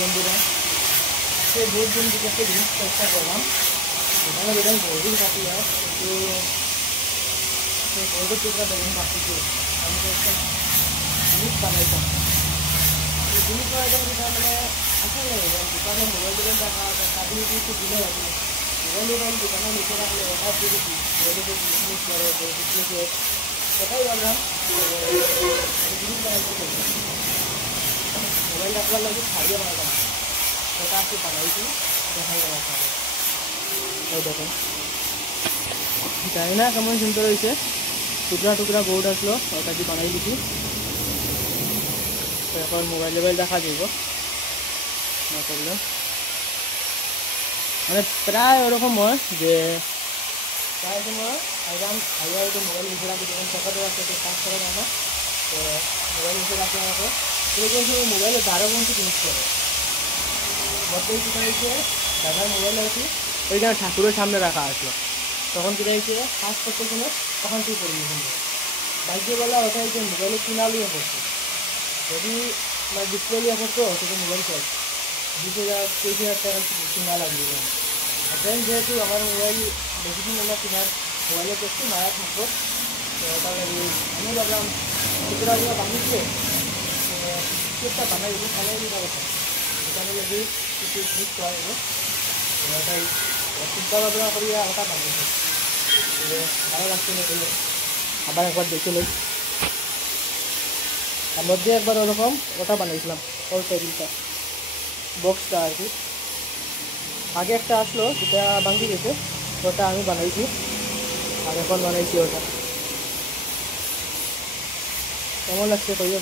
বন্ধুরা সে বহুত দিন থেকে একটা জিনিস চেষ্টা করলাম, এখানে বেতন বহুদিন কাটি যায়, কিন্তু সেই বহুদের টুকরা বেতন কাটিছে আমি তো একটা জিনিস বানাইতাম। জিনিস বানাইতাম যেটা মানে আসলে দোকানে মোবাইল টোবাইল দেখা কাটি কিছু দিলে আছে মোবাইল দোকানের নিচে রাখলে অর্ডার দিয়ে দিচ্ছি মোবাইলে বিজনেস করে বিজনেসে সেটাই ভাবলাম জিনিস বানাইতে মোবাইল রাখবার লাগে ছাড়িয়ে বানাতাম সেটা আজকে বানাইছি দেখা যাবে আপনাদের। এই দেখেন জানি না কেমন সুন্দর হয়েছে, টুকরা টুকরা বোর্ড আসলো ওটা দিয়ে বানাই দিছি। এখন মোবাইল টোবাইল দেখা যাব না প্রবলেম, মানে প্রায় ওরকম হয় যে প্রায় সময় আইলাম আইয়া হয়তো মোবাইল মিশে রাখি যখন টাকা দেওয়া আছে কাজ করে না তো মোবাইল মিশে রাখি আমাকে সেরকম সময় মোবাইলে 12 ঘন্টা জিনিস করে মধ্যে কী হয়েছে দাদার মোবাইল আর কি ওইখানে ঠাকুরের সামনে রাখা আসলো, তখন কী হয়েছে কাজ করতে সময় তখন তুই করবি বাইকেবেলা ওটা যে মোবাইলে কিনা লিয়ে পড়ছে যদি মানে ডিসপ্লে লিয়ে পড়তো সেটা মোবাইল চাই 20,000-23,000 টাকা কিনা লাগবে। এখন যেহেতু আমার মোবাইল বেশি দিন হলো কিনার মোবাইলে একটু মায়া থাকবো তো ওটা আমি ভাবলাম টুকরাগুলো বানিয়ে একটা বানাই দিই তাহলে ব্যবস্থা এখানে যদি কিছু জিনিস করা যাবে ওটাই চিন্তা ভাবনা করিয়া ওটা বানিয়েছি ভালো লাগছে না করলে আবার একবার দেখে নেই। তার মধ্যে একবার ওরকম ওটা বানিয়েছিলাম ওর টেবিলটা বক্সটা আর কি আগে একটা আসলো সেটা ভাঙি গেছে ওটা আমি বানাইছি আর এখন বানাইছি ওটা কেমন লাগছে কইও